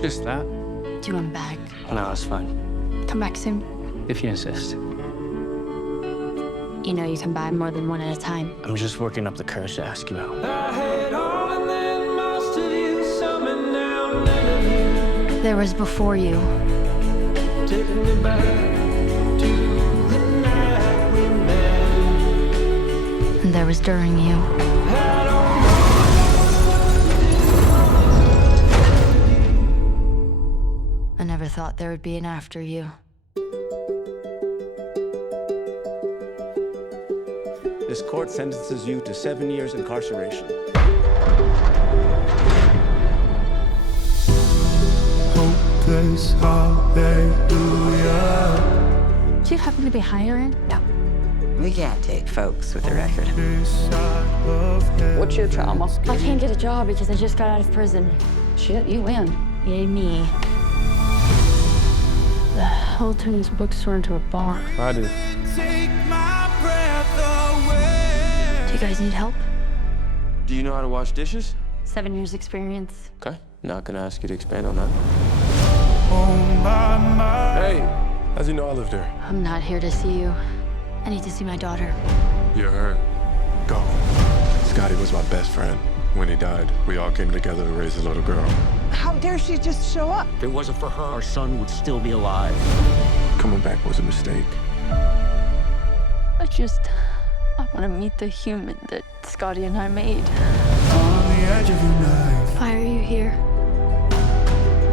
Just that. Do you want back? No, it's fine. Come back soon. If you insist. You know you can buy more than one at a time. I'm just working up the courage to ask you out. There was before you. And there was during you. I never thought there would be an after you. This court sentences you to 7 years incarceration. Hopeless hallelujah. Do you happen to be hiring? No. We can't take folks with a record. What's your trauma? I can't get a job because I just got out of prison. Shit, you win. Yay me. The hell turns a bookstore into a bar. I do. Do you guys need help? Do you know how to wash dishes? 7 years experience. Okay, not gonna ask you to expand on that. Hey, how's you know I lived here? I'm not here to see you. I need to see my daughter. You're her. Go. Scotty was my best friend. When he died, we all came together to raise a little girl. How dare she just show up? If it wasn't for her, our son would still be alive. Coming back was a mistake. I want to meet the human that Scotty and I made. On the edge of your knife, Why are you here?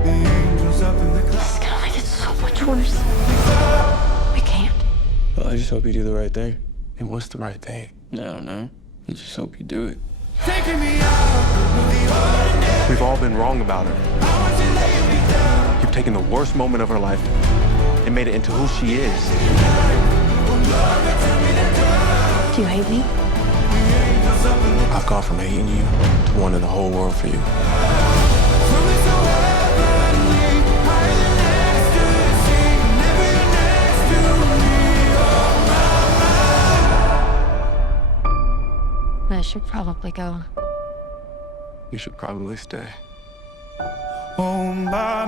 the angels up in the clouds. It's gonna make it so much worse. We can't. Well, I just hope you do the right thing. And what's the right thing? I don't know. I just hope you do it. Taking me out of the ordinary. We've all been wrong about her. I want you laying me down. You've taken the worst moment of her life and made it into who she is. Do you hate me? I've gone from hating you to wanting the whole world for you. I should probably go. You should probably stay. Oh my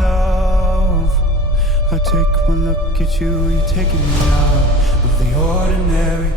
love. I take one look at you, you're taking me out of the ordinary.